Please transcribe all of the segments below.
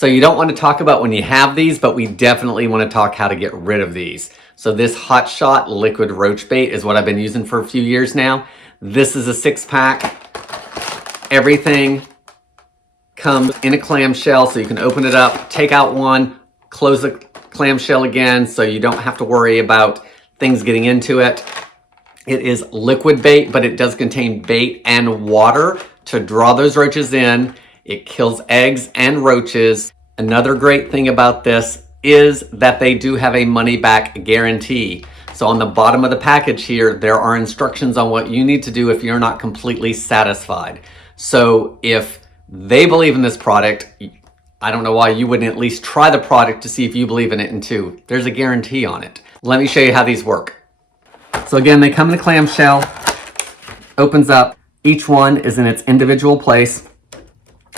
So you don't want to talk about when you have these, but we definitely want to talk how to get rid of these. So this Hot Shot liquid roach bait is what I've been using for a few years now. This is a 6-pack. Everything comes in a clamshell, so you can open it up, take out one, close the clamshell again, so you don't have to worry about things getting into it. It is liquid bait, but it does contain bait and water to draw those roaches in. It kills eggs and roaches. Another great thing about this is that they do have a money-back guarantee. So on the bottom of the package here, there are instructions on what you need to do if you're not completely satisfied. So if they believe in this product, I don't know why you wouldn't at least try the product to see if you believe in it too. There's a guarantee on it. Let me show you how these work. So again, they come in a clamshell, opens up. Each one is in its individual place.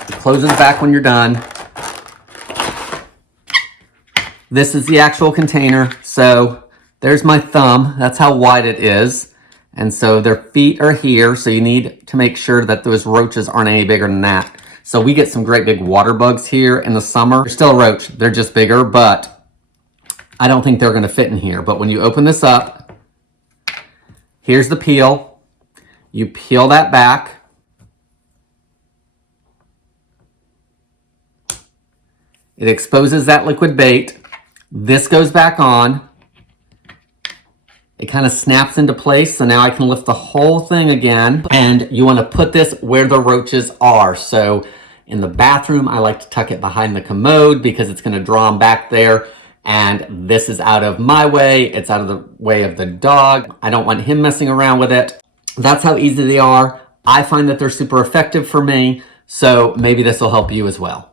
It closes back when you're done. This is the actual container. So there's my thumb. That's how wide it is. And so their feet are here. So you need to make sure that those roaches aren't any bigger than that. So we get some great big water bugs here in the summer. They're still a roach. They're just bigger, but I don't think they're going to fit in here. But when you open this up, here's the peel. You peel that back. It exposes that liquid bait. This goes back on. It kind of snaps into place, so now I can lift the whole thing again. And you want to put this where the roaches are. So in the bathroom, I like to tuck it behind the commode because it's going to draw them back there. And this is out of my way. It's out of the way of the dog. I don't want him messing around with it. That's how easy they are. I find that they're super effective for me. So maybe this will help you as well.